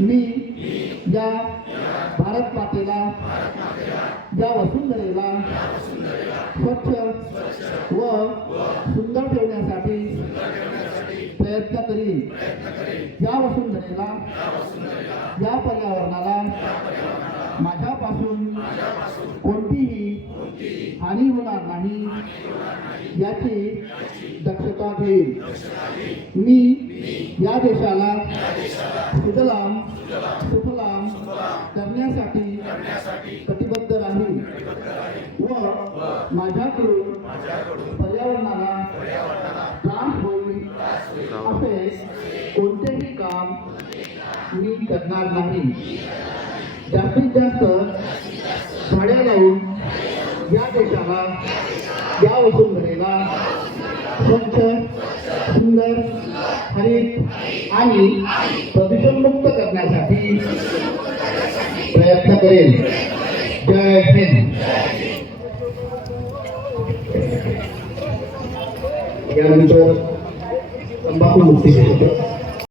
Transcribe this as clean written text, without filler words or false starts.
मी या भारत मातेला, या वसुंधरेला स्वच्छ व सुंदर ठेवण्यासाठी प्रयत्न करीन। या वसुंधरेला, या पर्यावरणाला माझ्यापासून कोणतीही हानी होणार नाही याची दक्षता घेईन। मी या देशाला सुजलाम सुफलाम करण्यासाठी कटिबद्ध राहील व माझ्याकडून पर्यावरणाला त्रास होईल असे कोणतेही काम मी करणार नाही। जास्तीत जास्त झाडे लावून या देशाला, या वसुंधरेला स्वच्छ, सुंदर, हरित आणि प्रदूषणमुक्त करण्यासाठी प्रयत्न करेल। जय हिंद। यानंतर तंबाखू मुक्ती